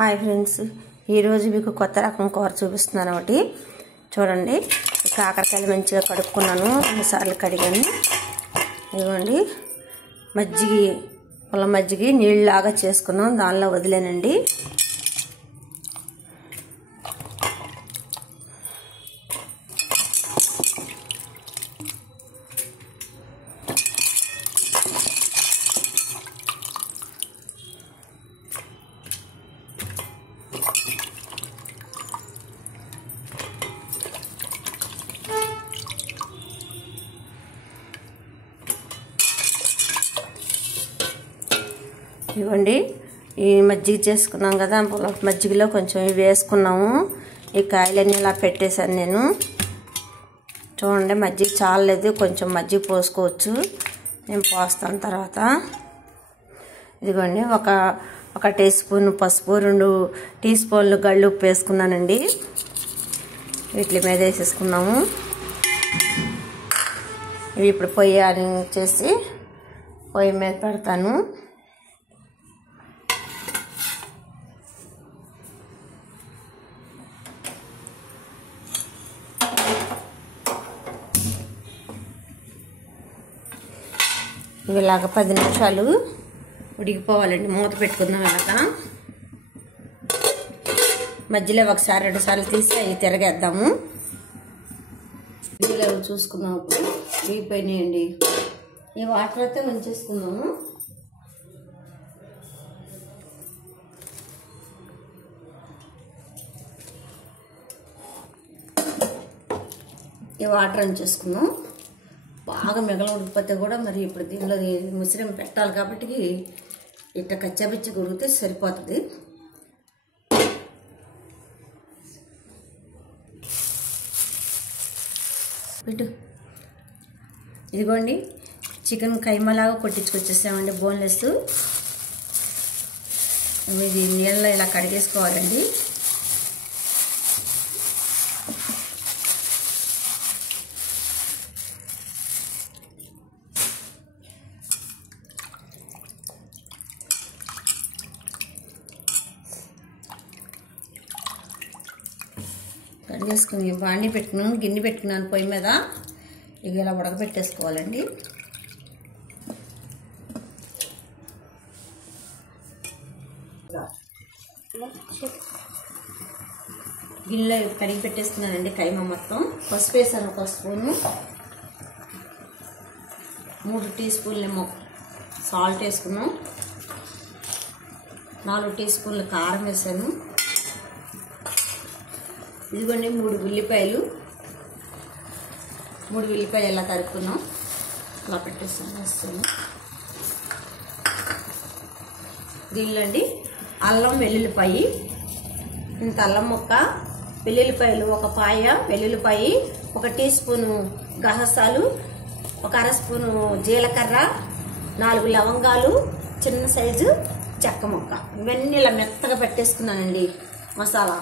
Hi friends, ఈరోజు మీకు కొత్త రకం కూర చూపిస్తున్నాను. ఒకటి చూడండి. కాకరకాయలు మంచిగా కడుక్కున్నాను, 2 సార్లు కడిగాను. ఇదిగోండి, మజ్జిగ నీళ్ళలాగా చేసుకున్నాం, దానిలో వదిలేనండి. ఇవ్వండి, ఈ మజ్జిగ చేసుకున్నాం కదా, మజ్జిగలో కొంచెం ఇవి వేసుకున్నాము. ఈ కాయలన్నీ ఇలా పెట్టేశాను నేను. చూడండి, మజ్జిగ చాలలేదు, కొంచెం మజ్జిగ పోసుకోవచ్చు. నేను పోస్తాను తర్వాత. ఇదిగోండి, ఒక టీ స్పూన్ పసుపు, 2 టీ స్పూన్లు గళ్ళు ఉప్పు వేసుకున్నానండి. వీటి మీద వేసేసుకున్నాము. ఇవి ఇప్పుడు పొయ్యి ఆన్ చేసి పొయ్యి మీద పెడతాను. ఇలాగ 10 నిమిషాలు ఉడికిపోవాలండి. మూత పెట్టుకుందాం. ఇలాగా మధ్యలో ఒకసారి 2 సార్లు తీసి అవి తిరగేద్దాము. ఇలా చూసుకుందాం. ఇప్పుడు ఉడికిపోయినాయండి. ఈ వాటర్ అయితే ఉంచేసుకుందాము. ఈ వాటర్ ఉంచేసుకుందాం. బాగా మిగల ఉడికిపోతే కూడా మరి ఇప్పుడు దీనిలో ముసిరిం పెట్టాలి కాబట్టి ఇట్లా కచ్చాపిచ్చి ఉడికితే సరిపోతుంది. ఇదిగోండి, చికెన్ కైమలాగా కొట్టించుకొచ్చేసామండి, బోన్లెస్. ఇది నీళ్ళలో ఇలా కడిగేసుకోవాలండి. కడిగేసుకుని బాండి పెట్టుకున్నాను, గిన్నె పెట్టుకున్నాను పొయ్యి మీద. ఇవి ఇలా ఉడకబెట్టేసుకోవాలండి. గిన్నెలో కడిగి పెట్టేసుకున్నానండి కైమ మొత్తం. పసుపు వేసాను 1 స్పూను, 3 టీ స్పూన్లేమో సాల్ట్ వేసుకున్నాం, 4 టీ స్పూన్లు కారం వేసాను. ఇదిగోండి 3 ఉల్లిపాయలు ఇలా తరుక్కున్నాం. అలా పెట్టేస్తాను. దీనిలో అండి అల్లం వెల్లుల్లిపాయి, ఇంత అల్లం ముక్క, వెల్లుల్లిపాయలు 1 పాయ, వెల్లుల్లిపాయి 1 టీ స్పూను గసగసాలు, 1 అర స్పూను జీలకర్ర, 4 లవంగాలు, చిన్న సైజు చెక్క ముక్క. ఇవన్నీ ఇలా మెత్తగా పెట్టేసుకున్నానండి మసాలా.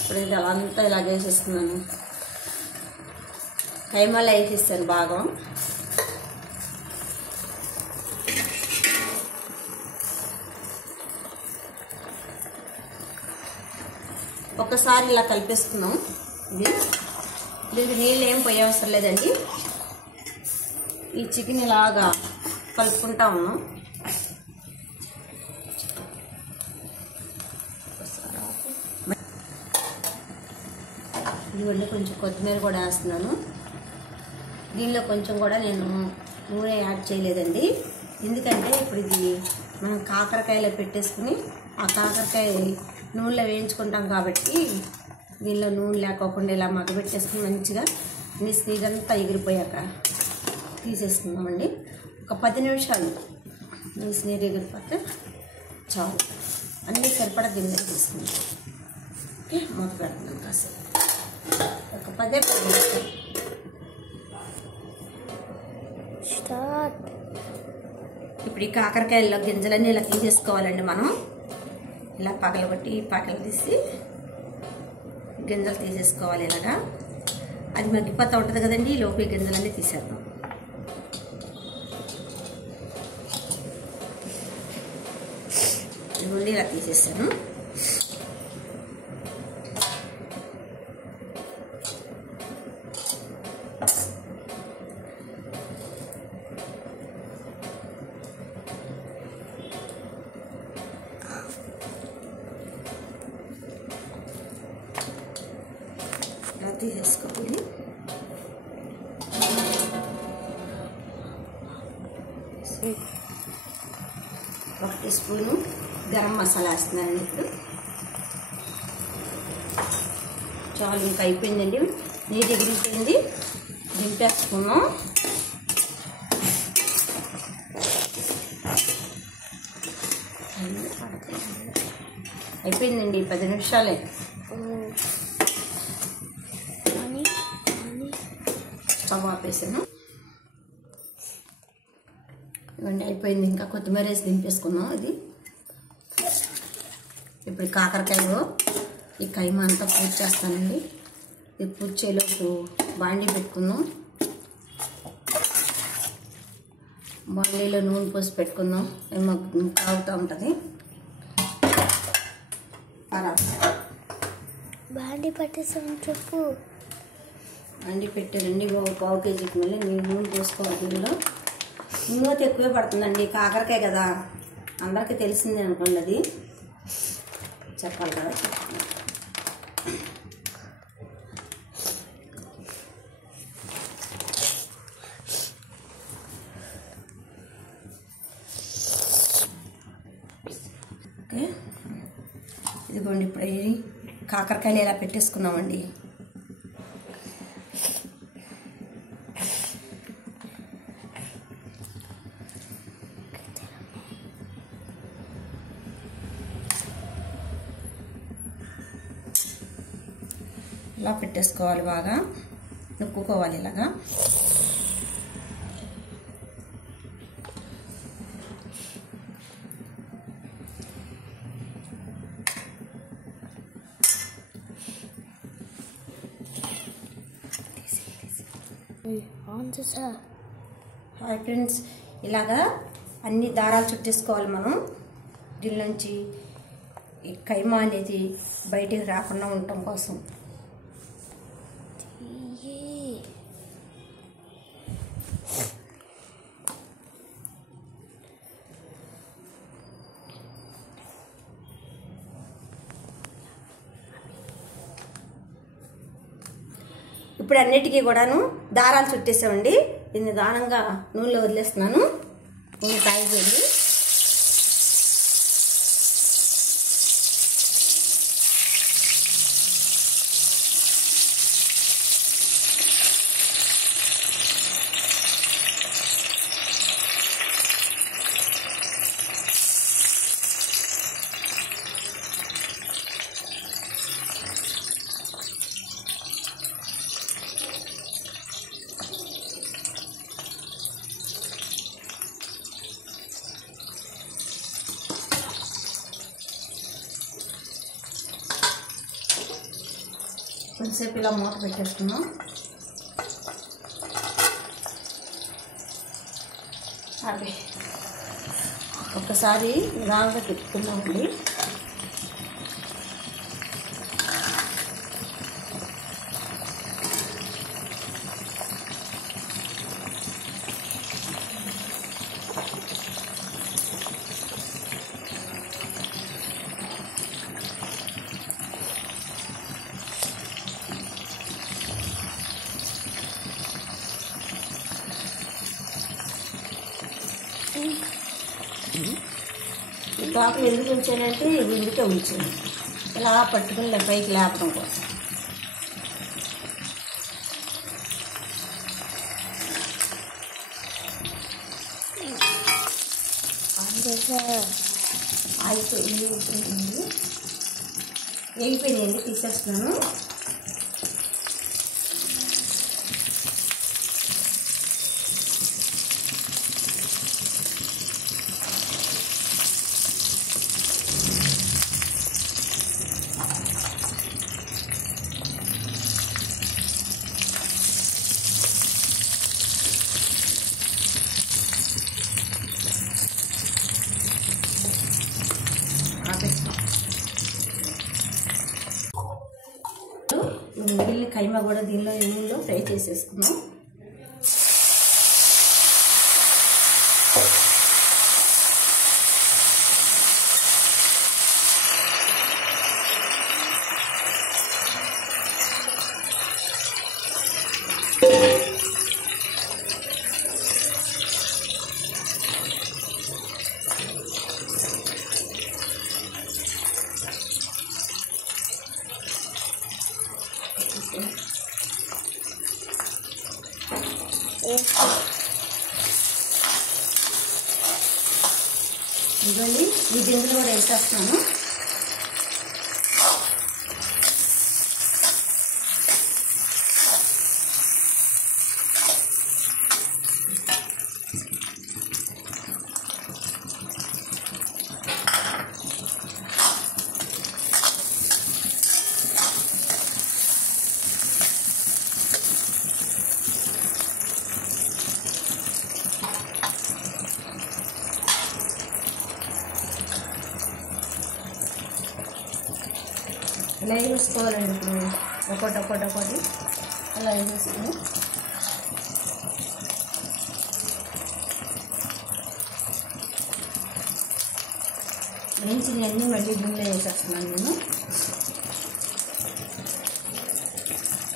ఇప్పుడు ఇది అంతా ఇలా వేసేస్తున్నాను. కైమాలో వేసేస్తాను భాగం. ఒకసారి ఇలా కలిపేసుకున్నాం. దీనికి నీళ్ళు ఏం పోయే అవసరం లేదండి. ఈ చికెన్ ఇలాగా కలుపుకుంటా ఉన్నాం. ఇదిగోండి, కొంచెం కొత్తిమీర కూడా వేస్తున్నాను. దీనిలో కొంచెం కూడా నేను నూనె యాడ్ చేయలేదండి. ఎందుకంటే ఇప్పుడు ఇది మనం కాకరకాయలో పెట్టేసుకుని ఆ కాకరకాయ నూనెలో వేయించుకుంటాం కాబట్టి దీనిలో నూనె లేకోకుండా ఇలా మగ్గబెట్టేసుకుని మంచిగా నీరంతా ఎగిరిపోయాక తీసేసుకుందామండి. ఒక 10 నిమిషాలు నీరు ఎగిరిపోతే చాలు. అన్నీ సరిపడా గిన్నె తీసుకుందాం. మూత పెడుతున్నాం కాసేపు, ఒక 10 నిమిషాలు. ఇప్పుడు ఈ కాకరకాయల్లో గింజలన్నీ ఇలా తీసేసుకోవాలండి. మనం ఇలా పగలగొట్టి పగలు తీసి గింజలు తీసేసుకోవాలి. ఇలాగా అది మగ్గిపోతూ ఉంటుంది కదండి, లోపల గింజలన్నీ తీసేద్దాం. ఇదిగోండి ఇలా తీసేసాను. ఇలా తీసేసుకోవాలి. ఒక టీ స్పూను గరం మసాలా వేస్తున్నానండి. ఇప్పుడు చాలు, ఇంకా అయిపోయిందండి. నీటి ఎగిరిపోయింది, దింపేసుకున్నాం. అయిపోయిందండి, 10 నిమిషాలే. స్టవ్ ఆపేసాను. ఇవన్నీ అయిపోయింది. ఇంకా కొత్తిమీర వేసి దింపేసుకున్నాం. ఇది ఇప్పుడు కాకరకాయలో ఈ కైమా అంతా పూర్తి చేస్తానండి. ఇది పూర్తి చేయలోపు బాండీ పెట్టుకుందాం. బాండీలో నూనె పోసి పెట్టుకుందాం. కాగుతూ ఉంటుంది. బాండీ పట్టేసాను చెప్పు. బాండీ పెట్టారండి. పావు కేజీకి మళ్ళీ నూనె పోసుకోవాలి. దీనిలో నూనె ఎక్కువే పడుతుందండి, కాకరకాయ కదా, అందరికీ తెలిసిందే అనుకోండి. అది చెప్పాలి కదా. ఓకే, ఇదిగోండి ఇప్పుడు కాకరకాయలు ఇలా పెట్టేసుకున్నామండి. ఇలా పెట్టేసుకోవాలి, బాగా నొక్కుకోవాలి ఇలాగా. హాయ్ ఫ్రెండ్స్, ఇలాగా అన్ని దారాలు చుట్టేసుకోవాలి మనం. దీనిలోంచి ఈ కైమా అనేది బయటికి రాకుండా ఉండటం కోసం. ఇప్పుడు అన్నిటికీ కూడాను దారాలు చుట్టేసామండి. దీన్ని దానంగా నూనెలో వదిలేస్తున్నాను. నూనె కాగిపోయింది. కొంచెంసేపు ఇలా మూత పెట్టేసుకున్నాం. అవి ఒకసారి నిదానంగా పెట్టుకున్నామండి. ఈ కాకులు ఎందుకు ఉంచానంటే ఎందుకే ఉంచాను, ఇలా పట్టుకుని పైకి లేపడం కోసం. వేగిపోయింది, తీసేస్తున్నాను. కైమా కూడా దీనిలో నూనెలో ఫ్రై చేసేసుకున్నాం. ఇదిగోండి ఈ గింజలు కూడా వేసేస్తున్నాను. ఇలా వేసుకోవాలండి. ఇప్పుడు ఒకటి అలా వేసేసుకుని వేయించినవన్నీ మళ్ళీ గిన్నెలో వేసేస్తున్నాను నేను.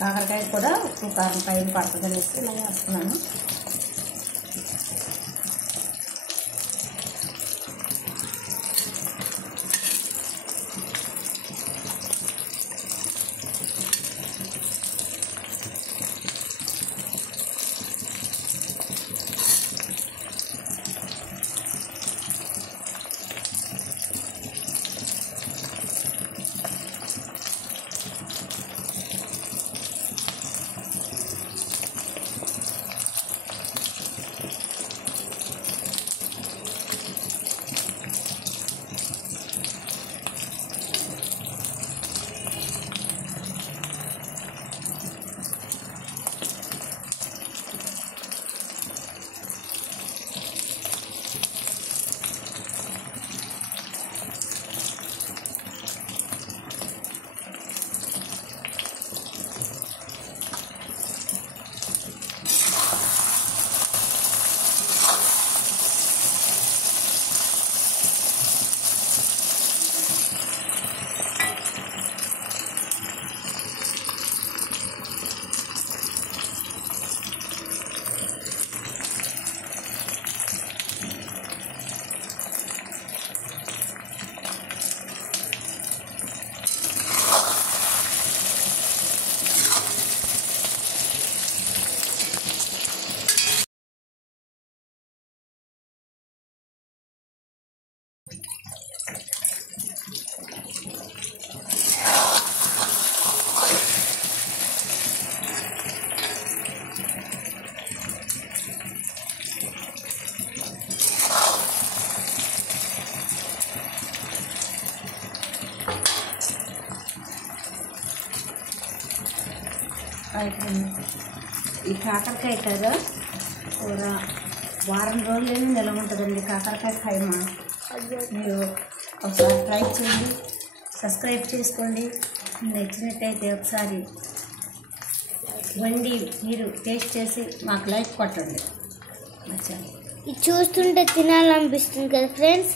కాకరకాయ కూడా ఉప్పు కారం పైన పడుతుందని వేసి ఇలా వేస్తున్నాను. ఈ కాకరకాయ కదా కూర వారం రోజులైనా నిలవ ఉంటుందండి. కాకరకాయ ఖైమా మీరు ఒకసారి ట్రై చేయండి, సబ్స్క్రైబ్ చేసుకోండి. నచ్చినట్టయితే ఒకసారి వండి మీరు టేస్ట్ చేసి మాకు లైక్ కొట్టండి. నచ్చాలి ఇది చూస్తుంటే తినాలనిపిస్తుంది కదా ఫ్రెండ్స్.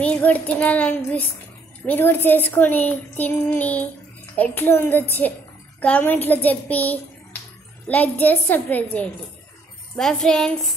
మీరు కూడా మీరు కూడా చేసుకొని తిని ఎట్లా ఉందో కామెంట్లో చెప్పి లైక్ చేసి సబ్స్క్రైబ్ చేయండి. Bye friends.